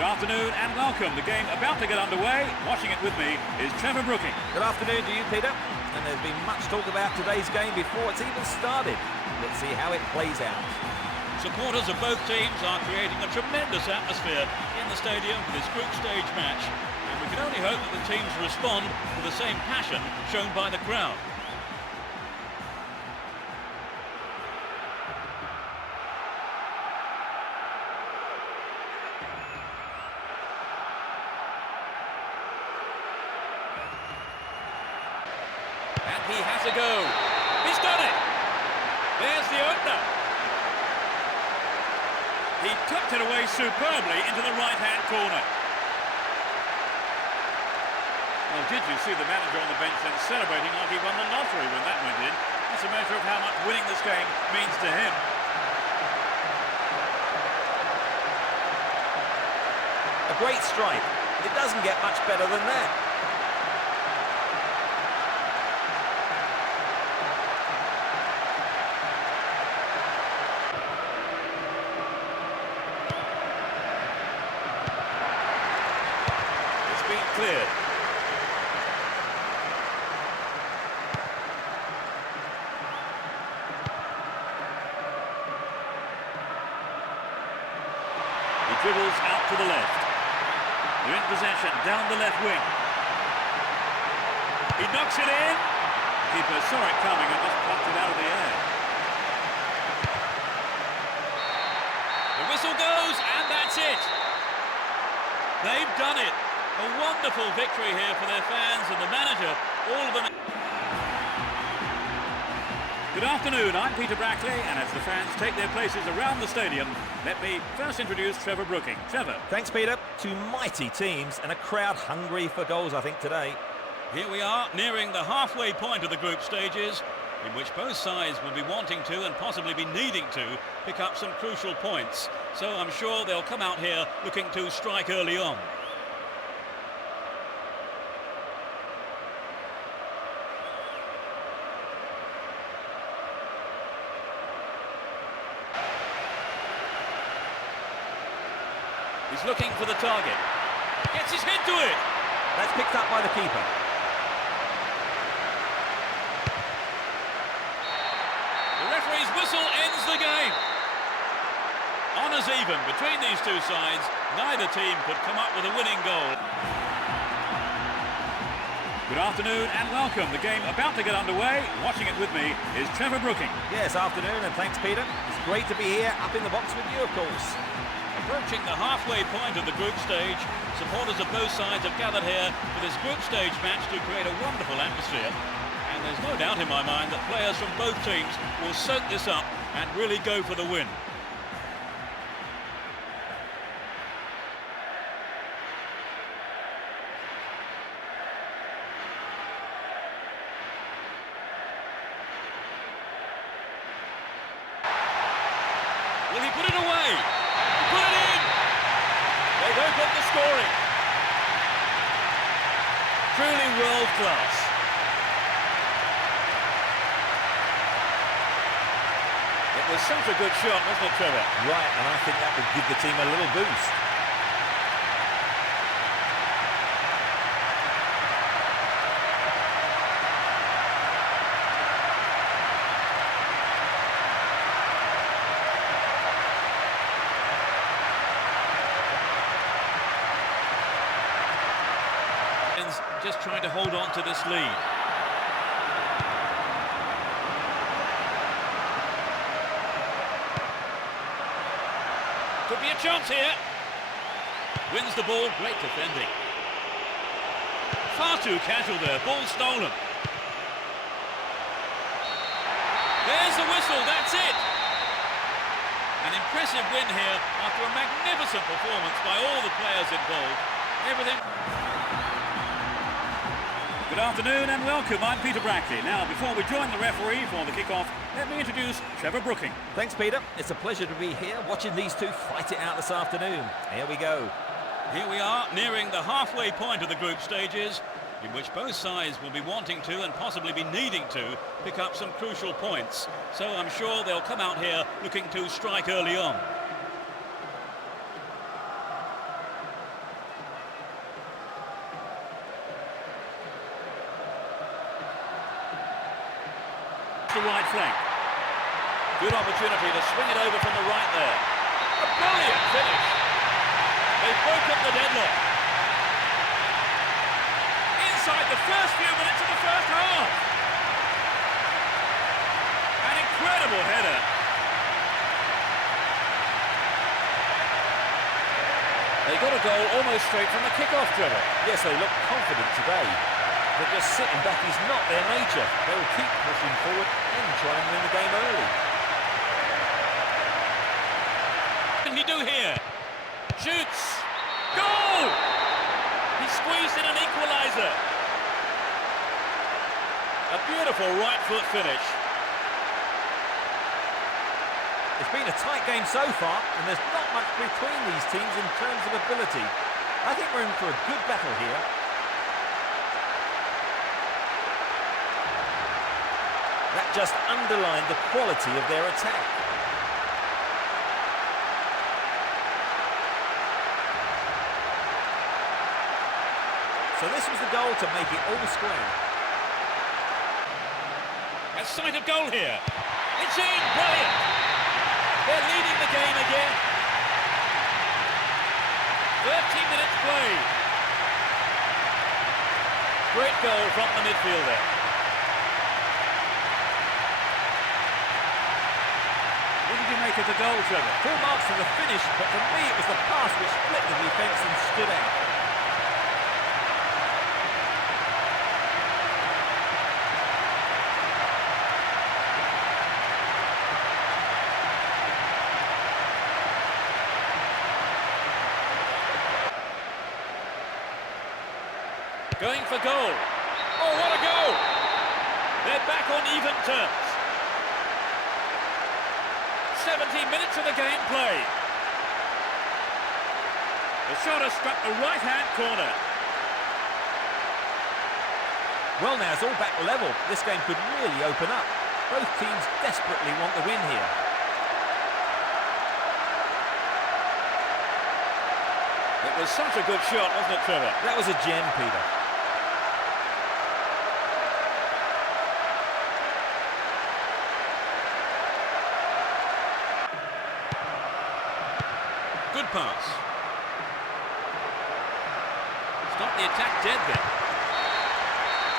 Good afternoon and welcome. The game about to get underway. Watching it with me is Trevor Brooking. Good afternoon to you, Peter. And there's been much talk about today's game before it's even started. Let's see how it plays out. Supporters of both teams are creating a tremendous atmosphere in the stadium for this group stage match. And we can only hope that the teams respond with the same passion shown by the crowd. And he has a go. He's done it. There's the opener. He tucked it away superbly into the right-hand corner. Well, did you see the manager on the bench then celebrating like he won the lottery when that went in? It's a measure of how much winning this game means to him. A great strike. It doesn't get much better than that. Cleared. He dribbles out to the left. They're in possession down the left wing. He knocks it in. The keeper saw it coming and just plucked it out of the air. The whistle goes and that's it. They've done it. A wonderful victory here for their fans and the manager, all of them. Good afternoon, I'm Peter Brackley, and as the fans take their places around the stadium, let me first introduce Trevor Brooking. Trevor. Thanks, Peter. Two mighty teams and a crowd hungry for goals, I think, today. Here we are, nearing the halfway point of the group stages, in which both sides will be wanting to and possibly be needing to pick up some crucial points. So I'm sure they'll come out here looking to strike early on. He's looking for the target. Gets his head to it. That's picked up by the keeper. The referee's whistle ends the game. Honours even between these two sides. Neither team could come up with a winning goal. Good afternoon and welcome. The game about to get underway. Watching it with me is Trevor Brooking. Yes, afternoon, and thanks, Peter. It's great to be here up in the box with you, of course. Approaching the halfway point of the group stage, supporters of both sides have gathered here for this group stage match to create a wonderful atmosphere. And there's no doubt in my mind that players from both teams will soak this up and really go for the win. Will he put it away? Put it in! They've opened the scoring. Truly world class. It was such a good shot, wasn't it, Trevor? Right, and I think that would give the team a little boost. Just trying to hold on to this lead. Could be a chance here. Wins the ball, great defending. Far too casual there, ball stolen. There's the whistle, that's it. An impressive win here after a magnificent performance by all the players involved. Everything. Good afternoon and welcome. I'm Peter Brackley. Now, before we join the referee for the kick-off, let me introduce Trevor Brooking. Thanks, Peter. It's a pleasure to be here watching these two fight it out this afternoon. Here we go. Here we are, nearing the halfway point of the group stages, in which both sides will be wanting to and possibly be needing to pick up some crucial points. So I'm sure they'll come out here looking to strike early on. The right flank. Good opportunity to swing it over from the right there. A brilliant finish. They've broken the deadlock. Inside the first few minutes of the first half. An incredible header. They got a goal almost straight from the kick-off, Trevor. Yes, they look confident today. But just sitting back is not their nature. They will keep pushing forward and try and win the game early. What can he do here? Shoots! Goal! He squeezed in an equaliser. A beautiful right foot finish. It's been a tight game so far, and there's not much between these teams in terms of ability. I think we're in for a good battle here. That just underlined the quality of their attack. So this was the goal to make it all square. A sight of goal here. It's in, brilliant. They're leading the game again. 30 minutes played. Great goal from the midfielder. What did you make of the goal, Trevor? Full marks for the finish, but for me it was the pass which split the defence and stood out. Going for goal. Oh, what a goal! They're back on even terms. 70 minutes of the game played. The shot has struck the right-hand corner. Well, now it's all back level. This game could really open up. Both teams desperately want the win here. It was such a good shot, wasn't it, Trevor? That was a gem, Peter. Good pass. Stop the attack dead then.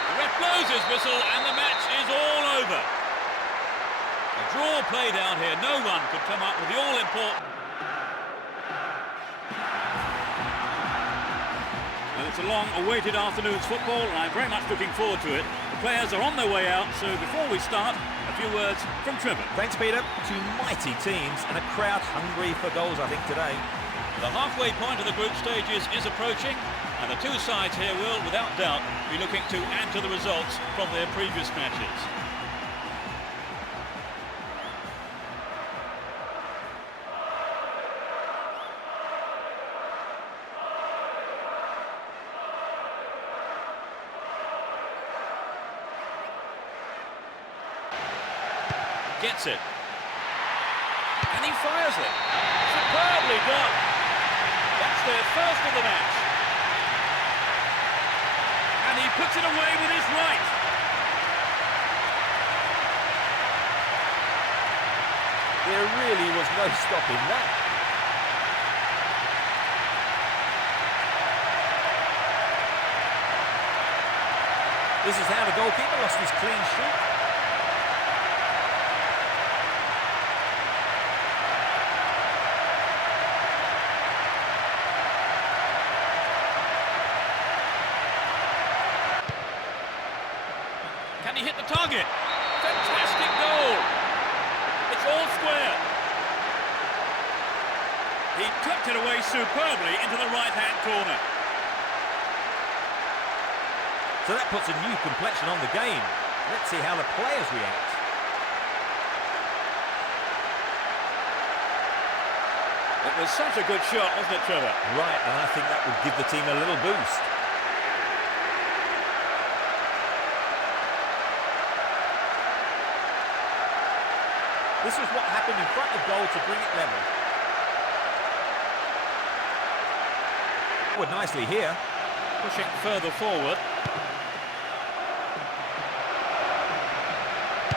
The ref blows his whistle and the match is all over. A draw played out here. No one could come up with the all-important... Well, it's a long-awaited afternoon's football, and I'm very much looking forward to it. The players are on their way out, so before we start, a few words from Trevor. Thanks, Peter. Two mighty teams and a crowd hungry for goals, I think, today. The halfway point of the group stages is approaching, and the two sides here will, without doubt, be looking to add to the results from their previous matches. Gets it. And he fires it. Superbly done. That's their first of the match. And he puts it away with his right. There really was no stopping that. This is how the goalkeeper lost his clean sheet. Can he hit the target? Fantastic goal! It's all square. He tucked it away superbly into the right-hand corner. So that puts a new complexion on the game. Let's see how the players react. It was such a good shot, wasn't it, Trevor? Right, and I think that would give the team a little boost. This was what happened in front of goal to bring it level. Forward nicely here. Pushing further forward.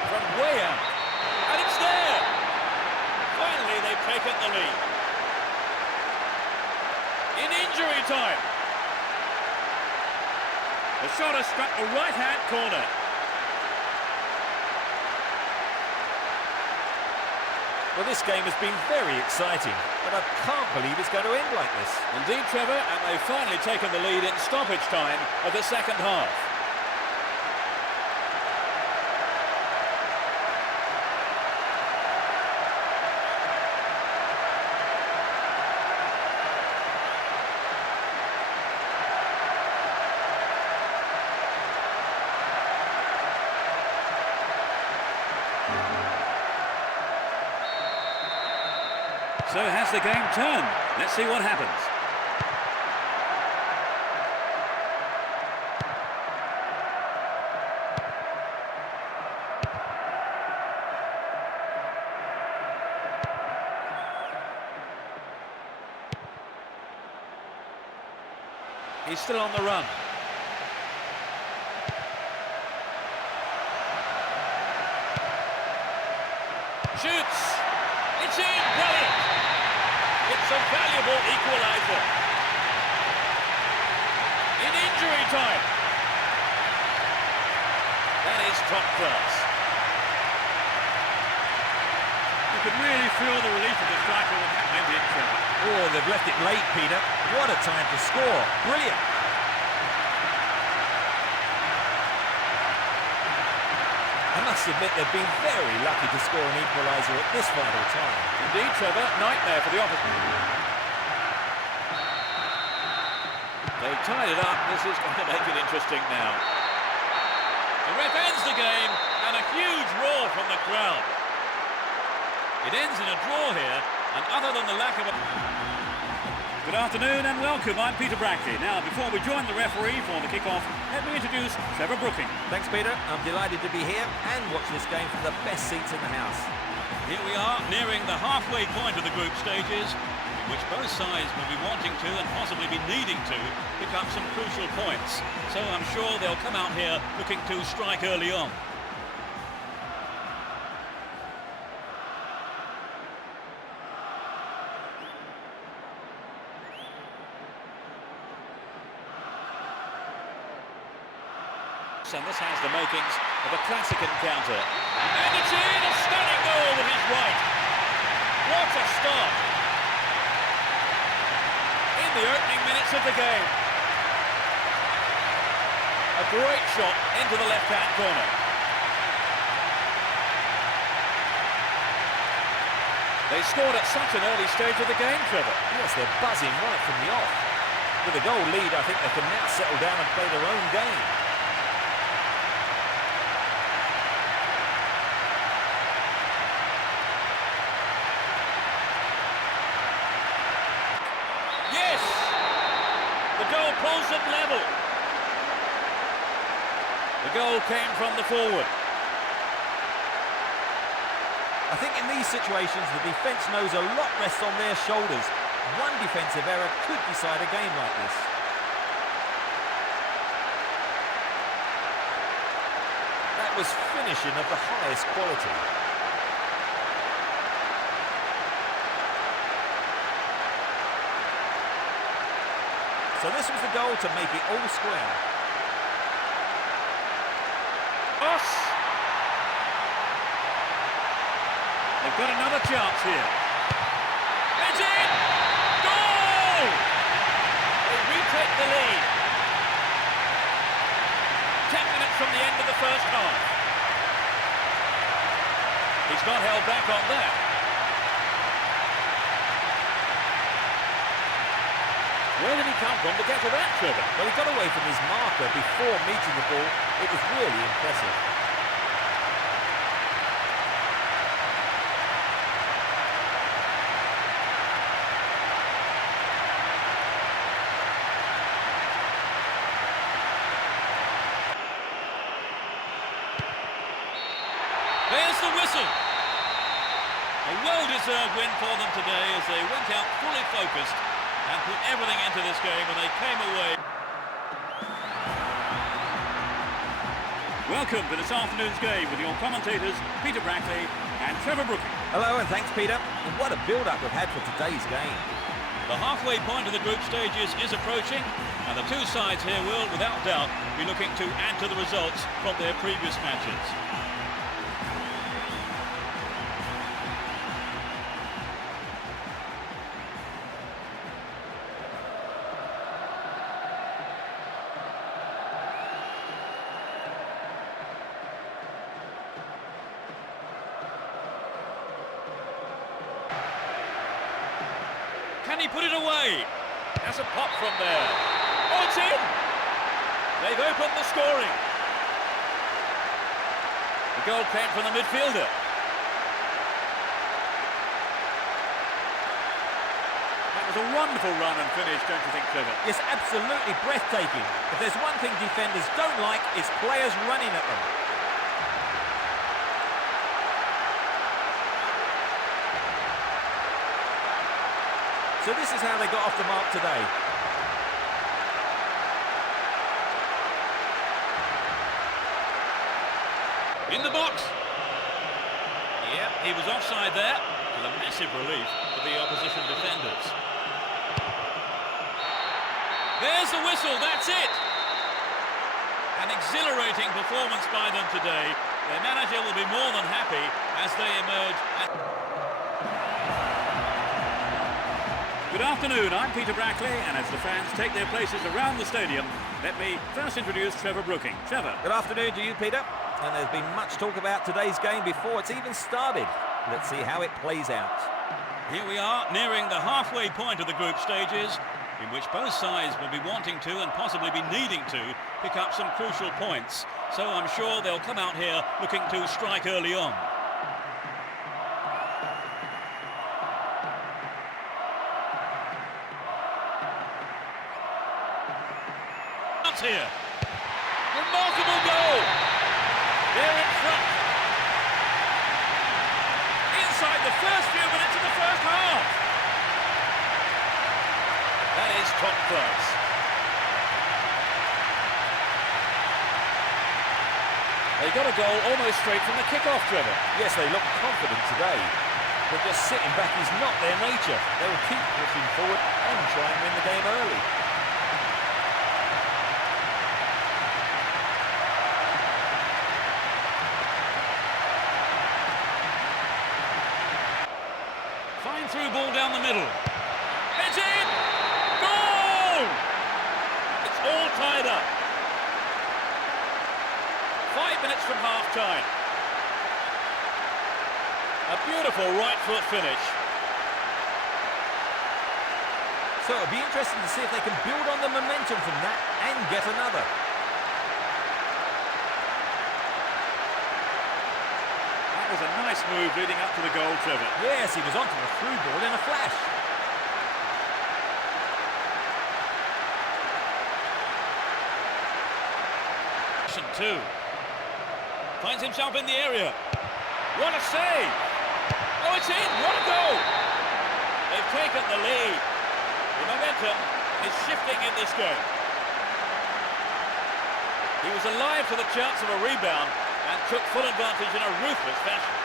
From way out. And it's there! Finally, they've taken the lead. In injury time. The shot has struck the right-hand corner. Well, this game has been very exciting, but I can't believe it's going to end like this. Indeed, Trevor, and they've finally taken the lead in stoppage time of the second half. So has the game turned? Let's see what happens. He's still on the run. Shoots! It's in! Brilliant! It's a valuable equaliser. In injury time. That is top class. You can really feel the relief of the striker when that went in, Trevor. Oh, they've left it late, Peter. What a time to score. Brilliant. I must admit they've been very lucky to score an equaliser at this vital time. Indeed, Trevor, nightmare for the opposition. They've tied it up. This is going to make it interesting now. The ref ends the game, and a huge roar from the crowd. It ends in a draw here, and other than the lack of a... Good afternoon and welcome. I'm Peter Brackley. Now, before we join the referee for the kick-off, let me introduce Trevor Brooking. Thanks, Peter. I'm delighted to be here and watch this game from the best seats in the house. Here we are, nearing the halfway point of the group stages, in which both sides will be wanting to and possibly be needing to pick up some crucial points. So I'm sure they'll come out here looking to strike early on. And this has the makings of a classic encounter. And it's in! A stunning goal with his right. What a start! In the opening minutes of the game. A great shot into the left-hand corner. They scored at such an early stage of the game, Trevor. Yes, they're buzzing right from the off. With a goal lead, I think they can now settle down and play their own game. Yes! The goal pulls them level. The goal came from the forward. I think in these situations, the defence knows a lot rests on their shoulders. One defensive error could decide a game like this. That was finishing of the highest quality. So this was the goal to make it all square. Us! They've got another chance here. It's in! Goal! They retake the lead. 10 minutes from the end of the first half. He's not held back on that. Where did he come from to get to that, Trevor? Well, he got away from his marker before meeting the ball. It was really impressive. There's the whistle. A well-deserved win for them today as they went out fully focused and put everything into this game, and they came away. Welcome to this afternoon's game with your commentators Peter Brackley and Trevor Brooking. Hello and thanks, Peter. And what a build-up we've had for today's game. The halfway point of the group stages is approaching, and the two sides here will, without doubt, be looking to add to the results from their previous matches. Can he put it away? That's a pop from there. Oh, it's in! They've opened the scoring. The goal came from the midfielder. That was a wonderful run and finish, don't you think, Trevor? It's absolutely breathtaking. If there's one thing defenders don't like, it's players running at them. So this is how they got off the mark today. In the box. Yeah, he was offside there, with a massive relief for the opposition defenders. There's the whistle, that's it! An exhilarating performance by them today. Their manager will be more than happy as they emerge. Good afternoon, I'm Peter Brackley, and as the fans take their places around the stadium, let me first introduce Trevor Brooking. Trevor. Good afternoon to you, Peter. And there's been much talk about today's game before it's even started. Let's see how it plays out. Here we are, nearing the halfway point of the group stages, in which both sides will be wanting to and possibly be needing to pick up some crucial points. So I'm sure they'll come out here looking to strike early on. Here. Remarkable goal! They're in front. Inside the first few minutes of the first half. That is top class. They got a goal almost straight from the kick-off, Trevor. Yes, they look confident today. But just sitting back is not their nature. They will keep pushing forward and try and win the game early. Fine through ball down the middle. It's in! Goal! It's all tied up. 5 minutes from half-time. A beautiful right foot finish. So it'll be interesting to see if they can build on the momentum from that and get another. That was a nice move leading up to the goal, Trevor. Yes, he was onto the through ball in a flash. Two. Finds himself in the area. What a save! Oh, it's in! What a goal! They've taken the lead. The momentum is shifting in this game. He was alive to the chance of a rebound and took full advantage in a ruthless fashion.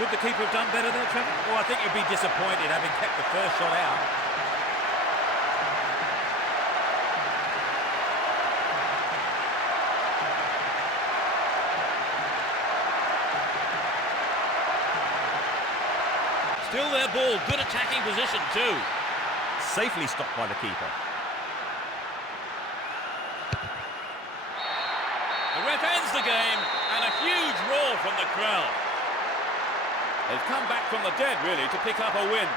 Could the keeper have done better there, Trevor? Well, I think he'd be disappointed having kept the first shot out. Still their ball, good attacking position too. Safely stopped by the keeper. The ref ends the game, and a huge roar from the crowd. They've come back from the dead, really, to pick up a win.